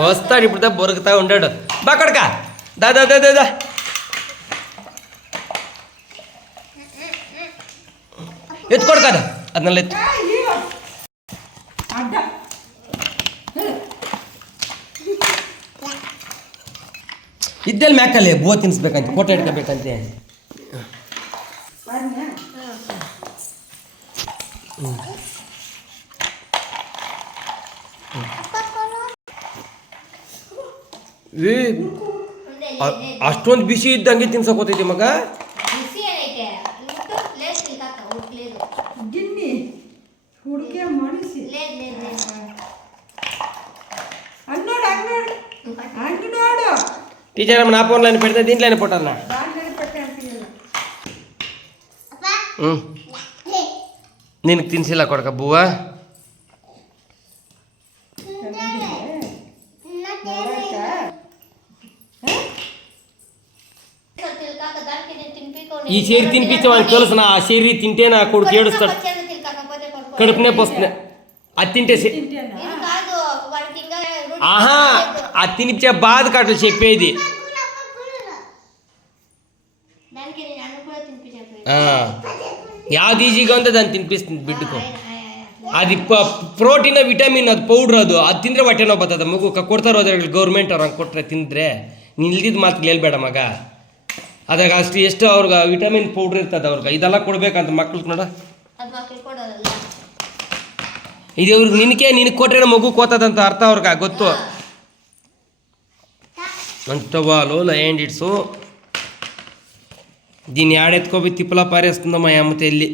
వస్తాడు ఇప్పుడు బొరుకుతా ఉంటాడు. బా కొడక దా దా దా దా ఎత్తుకోడు కదా ಅದನ್ನೆಲ್ಲ ಎತ್ತು. ಇದ್ದಲ್ಲಿ ಮ್ಯಾಕಲ್ಲಿ ಬೋ ತಿನ್ಸ್ಬೇಕಂತೆ, ಫೋಟೋ ಇಟ್ಕೋಬೇಕಂತೆ. ಅಷ್ಟೊಂದು ಬಿಸಿ ಇದ್ದಂಗೆ ತಿನ್ಸಕ್ ಹೋಗ್ತೈತಿ ಮಗ. టీచర్ నా ఫోన్లో పెడితే దీంట్లోనే పొట్టన్నా. నేను తినిసిలా కొడక బువ్వా. ఈ చీర తినిపించే వాడికి తెలుసు, నా ఆ చీర తింటే నా కొడుకు ఏడుస్తాడు, కడుపు నొప్పి వస్తుంది. అది తింటే ఆహా అది తినిపించే బాధ కట్టలు చెప్పేది. యాది ఈజీగా ఉందో దాన్ని తినిపిస్తుంది బిడ్డకు. అది ಪ್ರೋಟೀನ್ ವಿಟಮಿನ್ ಅದು ಪೌಡ್ರ್ ಅದು ತಿಂದರೆ ಹೊಟ್ಟೆ ನೋವು ಬರ್ತದೆ ಮಗು. ಕೊಡ್ತಾರೋ ಅದ್ರಲ್ಲಿ ಗೌರ್ಮೆಂಟ್ ಅವ್ರು ಹಂಗೆ ಕೊಟ್ಟರೆ ತಿಂದರೆ. ನೀನು ಇಲ್ದಿದ್ದು ಮಾತು ಹೇಳ್ಬೇಡ ಮಗ. ಅದಾಗ ಅಷ್ಟು ಎಷ್ಟು ಅವ್ರಿಗೆ ವಿಟಮಿನ್ ಪೌಡ್ರ್ ಇರ್ತದೆ ಅವ್ರಿಗೆ. ಇದೆಲ್ಲ ಕೊಡ್ಬೇಕಂತ ಮಕ್ಳಿಗೆ ನೋಡ. ಇದು ಅವ್ರಿಗೆ ನಿನಗೆ ಕೊಟ್ಟರೆ ಮಗು ಕೋತದಂತ ಅರ್ಥ ಅವ್ರಿಗೆ ಗೊತ್ತು అంతవా లోల ఏండిట్సు. దీన్ని ఆడెత్తుకోపోయి తిప్పలా పారేస్తుందమ్మా అమ్మ తెల్లి.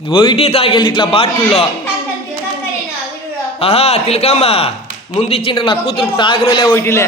వైటి తాగెళ్ళి ఇట్లా బాటిల్లో. ఆహా తిలకమ్మా ముందు ఇచ్చిండ్ರೆ నా కూతురు తాగనలే వైటిలే.